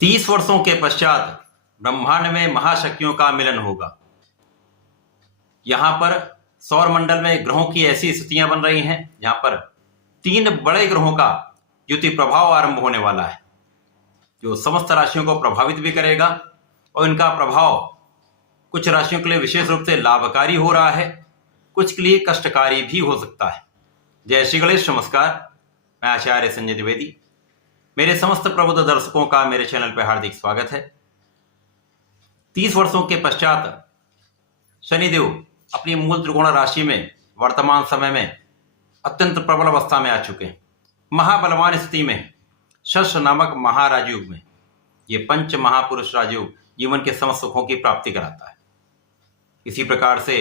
30 वर्षों के पश्चात ब्रह्मांड में महाशक्तियों का मिलन होगा। यहां पर सौर मंडल में ग्रहों की ऐसी स्थितियां बन रही हैं जहां पर 3 बड़े ग्रहों का युति प्रभाव आरंभ होने वाला है, जो समस्त राशियों को प्रभावित भी करेगा और इनका प्रभाव कुछ राशियों के लिए विशेष रूप से लाभकारी हो रहा है, कुछ के लिए कष्टकारी भी हो सकता है। जय श्री गणेश, नमस्कार। मैं आचार्य संजय द्विवेदी। मेरे समस्त प्रबुद्ध दर्शकों का मेरे चैनल पर हार्दिक स्वागत है। 30 वर्षों के पश्चात शनिदेव अपनी मूल त्रिकोण राशि में वर्तमान समय में अत्यंत प्रबल अवस्था में आ चुके हैं। महाबलवान स्थिति में शश नामक महाराजयोग में ये पंच महापुरुष राजयोग जीवन के समस्त सुखों की प्राप्ति कराता है। इसी प्रकार से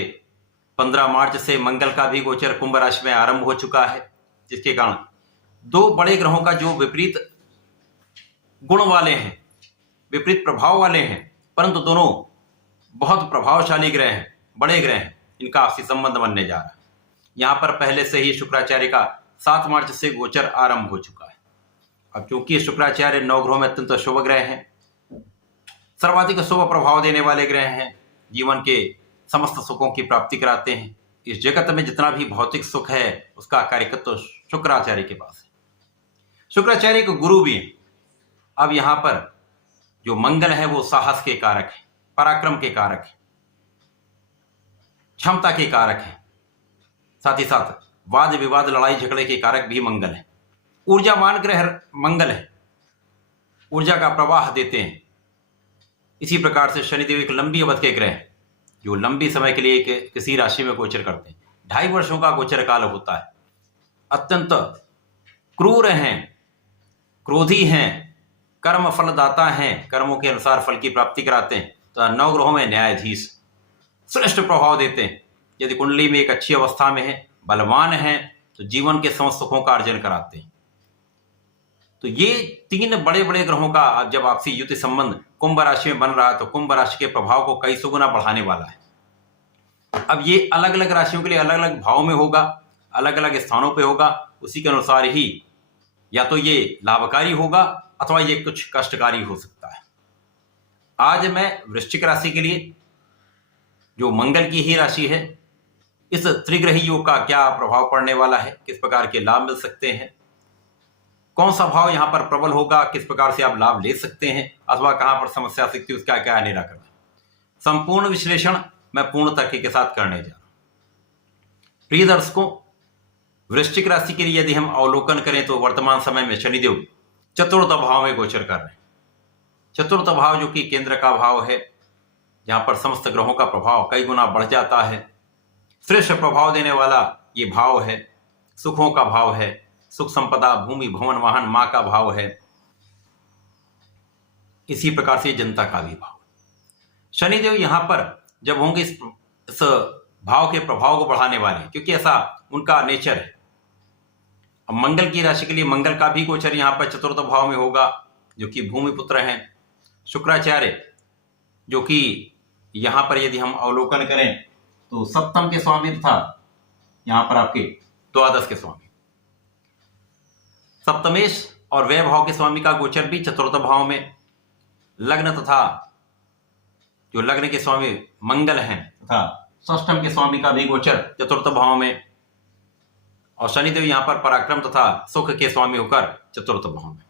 15 मार्च से मंगल का भी गोचर कुंभ राशि में आरंभ हो चुका है, जिसके कारण 2 बड़े ग्रहों का जो विपरीत गुण वाले हैं, विपरीत प्रभाव वाले हैं, परंतु दोनों बहुत प्रभावशाली ग्रह हैं, बड़े ग्रह हैं, इनका आपसी संबंध बनने जा रहा है। यहां पर पहले से ही शुक्राचार्य का 7 मार्च से गोचर आरंभ हो चुका है। अब चूंकि शुक्राचार्य 9 ग्रहों में अत्यंत शुभ ग्रह हैं, सर्वाधिक शुभ प्रभाव देने वाले ग्रह हैं, जीवन के समस्त सुखों की प्राप्ति कराते हैं। इस जगत में जितना भी भौतिक सुख है उसका कार्यकत्व शुक्राचार्य के पास है। शुक्राचार्य के गुरु भी हैं। अब यहां पर जो मंगल है वो साहस के कारक है, पराक्रम के कारक है, क्षमता के कारक है, साथ ही साथ वाद विवाद लड़ाई झगड़े के कारक भी मंगल है। ऊर्जावान ग्रह मंगल है, ऊर्जा का प्रवाह देते हैं। इसी प्रकार से शनिदेव एक लंबी अवधि के ग्रह हैं, जो लंबी समय के लिए किसी राशि में गोचर करते हैं। 2.5 वर्षों का गोचर काल होता है। अत्यंत क्रूर हैं, क्रोधी हैं, कर्म फलदाता हैं, कर्मों के अनुसार फल की प्राप्ति कराते हैं। तो 9 ग्रहों में न्यायाधीश श्रेष्ठ प्रभाव देते हैं। यदि कुंडली में एक अच्छी अवस्था में है, बलवान है, तो जीवन के समस्त सुखों का अर्जन कराते हैं। तो ये 3 बड़े बड़े ग्रहों का जब आपसी युति संबंध कुंभ राशि में बन रहा है, तो कुंभ राशि के प्रभाव को कई सौ गुना बढ़ाने वाला है। अब ये अलग अलग राशियों के लिए अलग अलग भाव में होगा, अलग अलग स्थानों पे होगा। उसी के अनुसार ही या तो ये लाभकारी होगा अथवा ये कुछ कष्टकारी हो सकता है। आज मैं वृश्चिक राशि के लिए, जो मंगल की ही राशि है, इस त्रिग्रही योग का क्या प्रभाव पड़ने वाला है, किस प्रकार के लाभ मिल सकते हैं, कौन सा भाव यहां पर प्रबल होगा, किस प्रकार से आप लाभ ले सकते हैं, अथवा कहां पर समस्या आ सकती है, उसका क्या निराकरण, संपूर्ण विश्लेषण मैं पूर्ण तर्क के साथ करने जा रहा हूं। प्रिय दर्शकों, वृश्चिक राशि के लिए यदि हम अवलोकन करें तो वर्तमान समय में शनिदेव चतुर्थ भाव में गोचर कर रहे हैं। चतुर्थ भाव जो कि केंद्र का भाव है, जहां पर समस्त ग्रहों का प्रभाव कई गुना बढ़ जाता है। श्रेष्ठ प्रभाव देने वाला ये भाव है, सुखों का भाव है, सुख संपदा, भूमि, भवन, वाहन, मां का भाव है। इसी प्रकार से जनता का भी भाव। शनिदेव यहां पर जब होंगे इस भाव के प्रभाव को बढ़ाने वाले, क्योंकि ऐसा उनका नेचर है। अब मंगल की राशि के लिए मंगल का भी गोचर यहां पर चतुर्थ भाव में होगा, जो कि भूमि पुत्र हैं। शुक्राचार्य जो कि यहां पर यदि हम अवलोकन करें तो सप्तम के स्वामी तथा यहां पर आपके द्वादश के स्वामी, सप्तमेश और व्यय भाव के स्वामी का गोचर भी चतुर्थ भाव में। लग्न तथा जो लग्न के स्वामी मंगल हैं तथा षष्ठम के स्वामी का भी गोचर चतुर्थ भाव में। और शनिदेव यहां पर पराक्रम तथा सुख के स्वामी होकर चतुर्थ भाव में।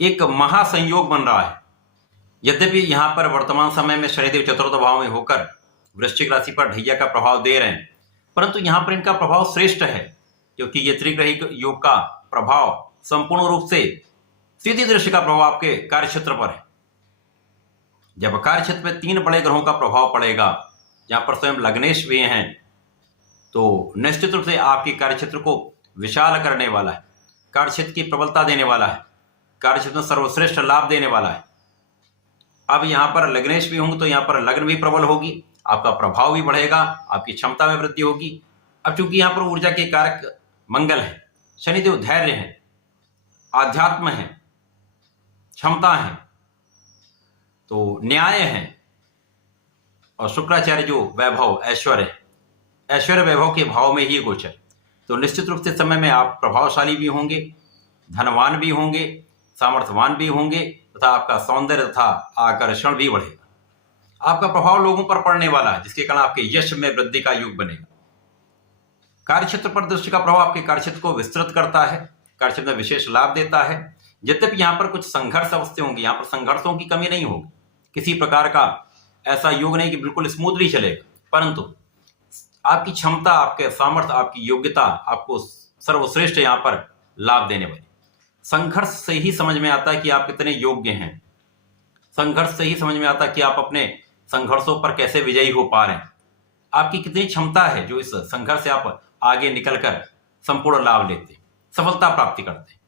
एक महासंयोग बन रहा है। यद्यपि यहां पर वर्तमान समय में शनिदेव चतुर्थ भाव में होकर वृश्चिक राशि पर ढैया का प्रभाव दे रहे हैं, परंतु यहां पर इनका प्रभाव श्रेष्ठ है, क्योंकि ये त्रिग्रही योग का प्रभाव संपूर्ण रूप से सीधी दृष्टि का प्रभाव आपके कार्यक्षेत्र पर है। जब कार्यक्षेत्र में 3 बड़े ग्रहों का प्रभाव पड़ेगा, जहां पर स्वयं लग्नेश भी हैं, तो निश्चित रूप से आपके कार्यक्षेत्र को विशाल करने वाला है, कार्यक्षेत्र की प्रबलता देने वाला है, कार्यक्षेत्र में सर्वश्रेष्ठ लाभ देने वाला है। अब यहां पर लग्नेश भी होंगे तो यहां पर लग्न भी प्रबल होगी, आपका प्रभाव भी बढ़ेगा, आपकी क्षमता में वृद्धि होगी। अब चूंकि यहां पर ऊर्जा के कारक मंगल है, शनिदेव धैर्य है, आध्यात्म है, क्षमता है, तो न्याय है, और शुक्राचार्य जो वैभव, ऐश्वर्य, ऐश्वर्य वैभव के भाव में ही गोचर। तो निश्चित रूप से समय में आप प्रभावशाली भी होंगे, धनवान भी होंगे, सामर्थ्यवान भी होंगे तथा आपका सौंदर्य तथा आकर्षण भी बढ़ेगा। आपका प्रभाव लोगों पर पड़ने वाला है, जिसके कारण आपके यश में वृद्धि का योग बनेगा। कार्यक्षेत्र पर दृष्टि का प्रभाव आपके कार्यक्षेत्र को विस्तृत करता है, कार्यक्षेत्र में विशेष लाभ देता है। यद्यपि यहाँ पर कुछ संघर्ष अवस्था होंगी, यहाँ पर संघर्षों की कमी नहीं होगी, किसी प्रकार का ऐसा योग नहीं कि बिल्कुल स्मूथली चलेगा, परंतु आपकी क्षमता, आपके सामर्थ्य, आपकी योग्यता आपको सर्वश्रेष्ठ यहाँ पर लाभ देने वाली। संघर्ष से ही समझ में आता है कि आप कितने योग्य हैं, संघर्ष से ही समझ में आता है कि आप अपने संघर्षों पर कैसे विजयी हो पा रहे हैं, आपकी कितनी क्षमता है जो इस संघर्ष से आप आगे निकलकर संपूर्ण लाभ लेते हैं, सफलता प्राप्ति करते हैं।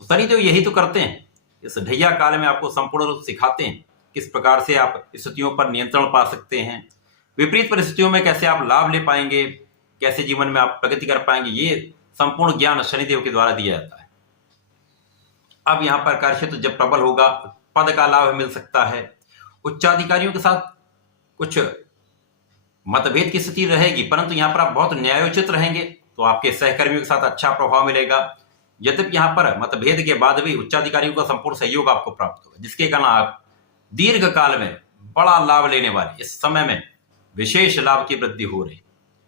तो शनि देव यही तो करते हैं, इस ढैया काल में आपको संपूर्ण रूप सिखाते हैं किस प्रकार से आप स्थितियों पर नियंत्रण पा सकते हैं, विपरीत परिस्थितियों में कैसे आप लाभ ले पाएंगे, कैसे जीवन में आप प्रगति कर पाएंगे, ये संपूर्ण ज्ञान शनिदेव के द्वारा दिया जाता है। अब यहाँ पर कार्यक्षेत्र जब प्रबल होगा, पद का लाभ मिल सकता है, उच्चाधिकारियों के साथ कुछ मतभेद की स्थिति रहेगी, परंतु यहाँ पर आप बहुत न्यायोचित रहेंगे तो आपके सहकर्मियों के साथ अच्छा प्रभाव मिलेगा। यद्यपि यहाँ पर मतभेद के बाद भी उच्चाधिकारियों का संपूर्ण सहयोग आपको प्राप्त होगा, जिसके कारण आप दीर्घ काल में बड़ा लाभ लेने वाले, इस समय में विशेष लाभ की वृद्धि हो रही,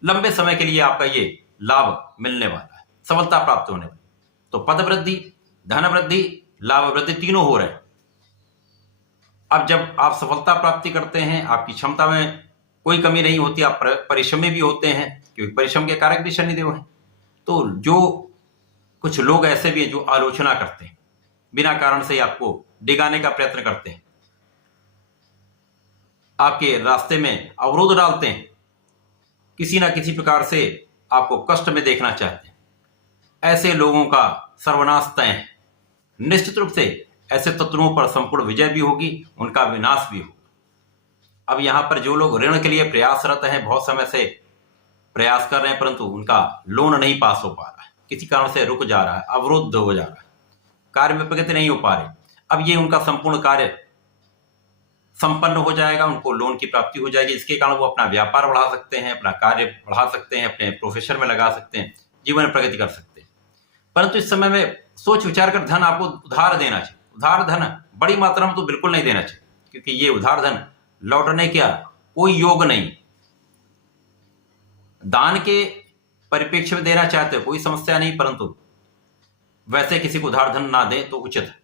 लंबे समय के लिए आपका ये लाभ मिलने वाला है, सफलता प्राप्त होने वाली। तो पद वृद्धि, धन वृद्धि, लाभ वृद्धि तीनों हो रहे हैं। अब जब आप सफलता प्राप्ति करते हैं, आपकी क्षमता में कोई कमी नहीं होती, आप परिश्रमी भी होते हैं, क्योंकि परिश्रम के कारक भी शनिदेव हैं। तो जो कुछ लोग ऐसे भी हैं जो आलोचना करते हैं, बिना कारण से आपको डिगाने का प्रयत्न करते हैं, आपके रास्ते में अवरोध डालते हैं, किसी ना किसी प्रकार से आपको कष्ट में देखना चाहते हैं, ऐसे लोगों का सर्वनाश तय है। निश्चित रूप से ऐसे तत्वों पर संपूर्ण विजय भी होगी, उनका विनाश भी होगा। अब यहाँ पर जो लोग ऋण के लिए प्रयासरत हैं, बहुत समय से प्रयास कर रहे हैं, परंतु उनका लोन नहीं पास हो पा रहा है, किसी कारण से रुक जा रहा है, अवरुद्ध हो जा रहा है, कार्य में प्रगति नहीं हो पा रही, अब ये उनका संपूर्ण कार्य संपन्न हो जाएगा, उनको लोन की प्राप्ति हो जाएगी, इसके कारण वो अपना व्यापार बढ़ा सकते हैं, अपना कार्य बढ़ा सकते हैं, अपने प्रोफेशन में लगा सकते हैं, जीवन में प्रगति कर सकते हैं। परंतु इस समय में सोच विचार कर धन आपको उधार देना चाहिए। उधार धन बड़ी मात्रा में तो बिल्कुल नहीं देना चाहिए, क्योंकि ये उधार धन लौटने का कोई योग नहीं। दान के परिप्रेक्ष्य में देना चाहते हो कोई समस्या नहीं, परंतु वैसे किसी को उधार धन ना दें तो उचित है।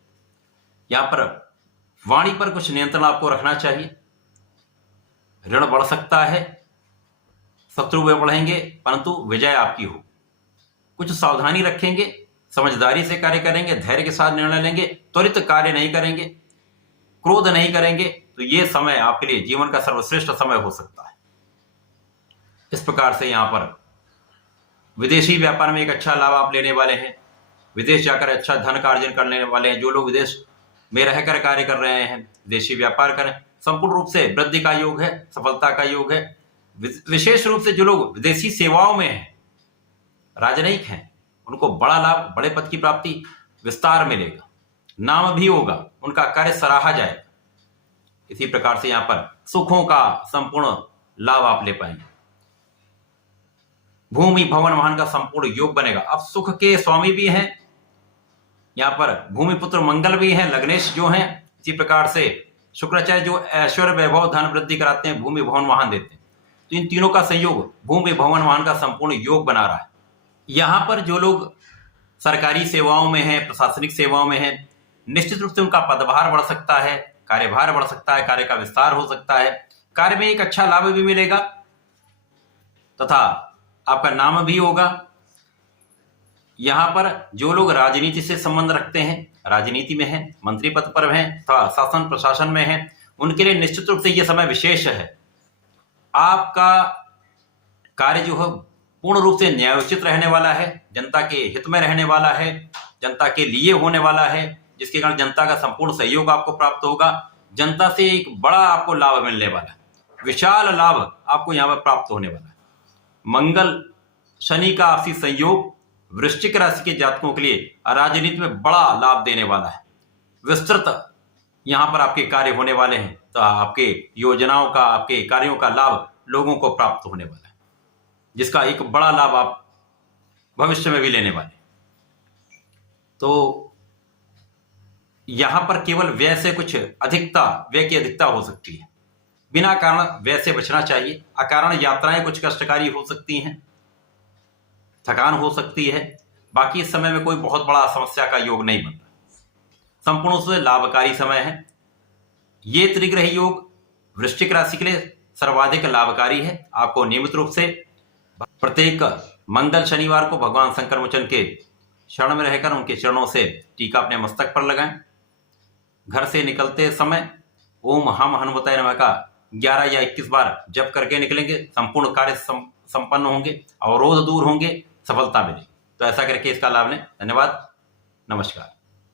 यहां पर वाणी पर कुछ नियंत्रण आपको रखना चाहिए। ऋण बढ़ सकता है, शत्रु वे बढ़ेंगे, परंतु विजय आपकी हो। कुछ सावधानी रखेंगे, समझदारी से कार्य करेंगे, धैर्य के साथ निर्णय लेंगे, त्वरित कार्य नहीं करेंगे, क्रोध नहीं करेंगे, तो ये समय आपके लिए जीवन का सर्वश्रेष्ठ समय हो सकता है। इस प्रकार से यहाँ पर विदेशी व्यापार में एक अच्छा लाभ आप लेने वाले हैं। विदेश जाकर अच्छा धन का अर्जन करने वाले हैं। जो लोग विदेश में रहकर कार्य कर रहे हैं, विदेशी व्यापार करें, संपूर्ण रूप से वृद्धि का योग है, सफलता का योग है। विशेष रूप से जो लोग विदेशी सेवाओं में हैं, राजनयिक हैं, उनको बड़ा लाभ, बड़े पद की प्राप्ति, विस्तार मिलेगा, नाम भी होगा, उनका कार्य सराहा जाएगा। इसी प्रकार से यहाँ पर सुखों का संपूर्ण लाभ आप ले पाएंगे। भूमि भवन वाहन का संपूर्ण योग बनेगा। अब सुख के स्वामी भी हैं, यहाँ पर भूमि पुत्र मंगल भी हैं, लग्नेश जो हैं। इसी प्रकार से शुक्राचार्य जो ऐश्वर्य वैभव धन वृद्धि कराते हैं, भूमि भवन वाहन देते हैं। तो इन तीनों का संयोग भूमि भवन वाहन का संपूर्ण योग बना रहा है। यहाँ पर जो लोग सरकारी सेवाओं में हैं, प्रशासनिक सेवाओं में हैं, निश्चित रूप से उनका पदभार बढ़ सकता है, कार्यभार बढ़ सकता है, कार्य का विस्तार हो सकता है, कार्य में एक अच्छा लाभ भी मिलेगा तथा आपका नाम भी होगा। यहाँ पर जो लोग राजनीति से संबंध रखते हैं, राजनीति में हैं, मंत्री पद पर हैं तथा शासन प्रशासन में हैं, उनके लिए निश्चित रूप से यह समय विशेष है। आपका कार्य जो है पूर्ण रूप से न्यायोचित रहने वाला है, जनता के हित में रहने वाला है, जनता के लिए होने वाला है, जिसके कारण जनता का संपूर्ण सहयोग आपको प्राप्त होगा। जनता से एक बड़ा आपको लाभ मिलने वाला है, विशाल लाभ आपको यहाँ पर प्राप्त होने वाला है। मंगल शनि का आपसी संयोग वृश्चिक राशि के जातकों के लिए राजनीति में बड़ा लाभ देने वाला है। विस्तृत यहाँ पर आपके कार्य होने वाले हैं, तो आपके योजनाओं का, आपके कार्यों का लाभ लोगों को प्राप्त होने वाला है, जिसका एक बड़ा लाभ आप भविष्य में भी लेने वाले। तो यहां पर केवल व्यय से कुछ अधिकता, व्यय की अधिकता हो सकती है। बिना कारण व्यय से बचना चाहिए। अकारण यात्राएं कुछ कष्टकारी हो सकती हैं, थकान हो सकती है। बाकी इस समय में कोई बहुत बड़ा समस्या का योग नहीं बनता, संपूर्ण रूप से लाभकारी समय है। ये त्रिग्रही योग वृश्चिक राशि के लिए सर्वाधिक लाभकारी है। आपको नियमित रूप से प्रत्येक मंगल शनिवार को भगवान शंकर मोचन के शरण में रहकर उनके चरणों से टीका अपने मस्तक पर लगाएं। घर से निकलते समय ओम हम हनुमताय नमः का 11 या 21 बार जप करके निकलेंगे, संपूर्ण कार्य संपन्न होंगे, अवरोध दूर होंगे, सफलता मिलेगी। तो ऐसा करके इसका लाभ लें। धन्यवाद, नमस्कार।